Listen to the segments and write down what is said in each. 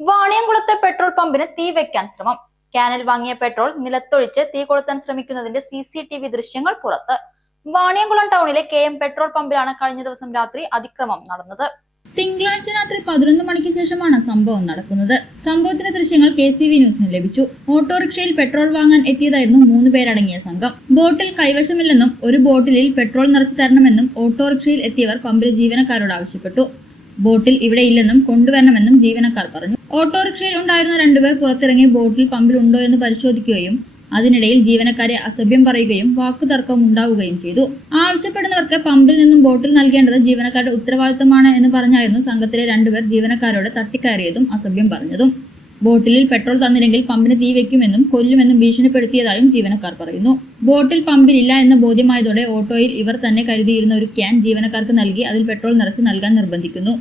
വാണിയംകുളത്തെ petrol പമ്പിന് തീ വെക്കാൻ ശ്രമം. ക്യാനിൽ വാങ്ങിയ പെട്രോൾ നിലത്തൊഴിച്ച് തീ കൊളുത്താൻ ശ്രമിക്കുന്നതിന്റെ CCTV ദൃശ്യങ്ങൾ പുറത്ത്. വാണിയംകുളം ടൗണിലെ KM പെട്രോൾ പമ്പിലാണ് കഴിഞ്ഞ ദിവസം രാത്രി അതിക്രമം നടന്നത്. തിങ്കളാഴ്ച രാത്രി 11 മണിക്ക് ശേഷമാണ് സംഭവം നടക്കുന്നത്. സംഭവത്തിന്റെ ദൃശ്യങ്ങൾ KCV ന്യൂസിന് ലഭിച്ചു. ഓട്ടോറിക്ഷയിൽ പെട്രോൾ വാങ്ങാൻ എത്തിയതായിരുന്നു 3 പേരടങ്ങിയ സംഘം. ബോട്ടിൽ കൈവശമില്ലെന്നും ഒരു ബോട്ടിലിൽ പെട്രോൾ നിറച്ചു തരണമെന്നും ഓട്ടോറിക്ഷയിൽ എത്തിയവർ പമ്പിലെ ജീവനക്കാരോട് ആവശ്യപ്പെട്ടു. ബോട്ടിൽ ഇവിടെ ഇല്ലെന്നും കൊണ്ടുവരണമെന്നും ജീവനക്കാർ പറഞ്ഞു. ഓട്ടോറിക്ഷയിൽ ഉണ്ടായിരുന്ന 2 പേർ പുറത്തിറങ്ങി ബോട്ടിൽ പമ്പിൽ ഉണ്ടോ എന്ന് പരിശോധിക്കുകയും അതിനിടയിൽ ജീവനക്കാരെ അസഭ്യം പറയുകയും വാക്കുതർക്കം ഉണ്ടാവുകയും ചെയ്തു. ആവശ്യപ്പെടുന്നവർക്ക് പമ്പിൽ നിന്നും ബോട്ടിൽ നൽകേണ്ടത് ജീവനക്കാരുടെ ഉത്തരവാദിത്തമാണ് എന്ന് പറഞ്ഞായിരുന്നു സംഘത്തിലെ 2 പേർ ജീവനക്കാരോട് തട്ടിക്കയറിയതും അസഭ്യം പറഞ്ഞതും. ബോട്ടിലിൽ പെട്രോൾ തന്നില്ലെങ്കിൽ പമ്പിന് തീ വെക്കുമെന്നും കൊല്ലുമെന്നും ഭീഷണിപ്പെടുത്തിയതായും ജീവനക്കാർ പറയുന്നു. ബോട്ടിൽ പമ്പിലില്ല എന്ന് ബോധ്യമായതോടെ ഓട്ടോയിൽ ഇവർ തന്നെ കരുതിയിരുന്ന ഒരു ക്യാൻ ജീവനക്കാർക്ക് നൽകി അതിൽ പെട്രോൾ നിറച്ച് നൽകാൻ നിർബന്ധിക്കുന്നു.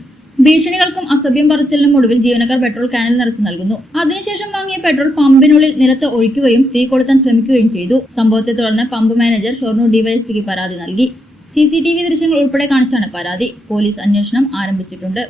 ഭീഷണികൾക്കും അസഭ്യം പറച്ചിലിനും ഒടുവിൽ ജീവനക്കാർ പെട്രോൾ ക്യാനിൽ നിറച്ച് നൽകുന്നു. അതിനുശേഷം വാങ്ങിയ പെട്രോൾ പമ്പിനുള്ളിൽ നിലത്ത് ഒഴിക്കുകയും തീ കൊളുത്താൻ ശ്രമിക്കുകയും ചെയ്തു. സംഭവത്തെ തുടർന്ന് പമ്പ് മാനേജർ ഷൊർണൂർ ഡിവൈഎസ്പിക്ക് പരാതി നൽകി. CCTV ദൃശ്യങ്ങൾ ഉൾപ്പെടെ കാണിച്ചാണ് പരാതി. പോലീസ് അന്വേഷണം ആരംഭിച്ചിട്ടുണ്ട്.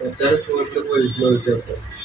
Até as coisas que eu conheço, não,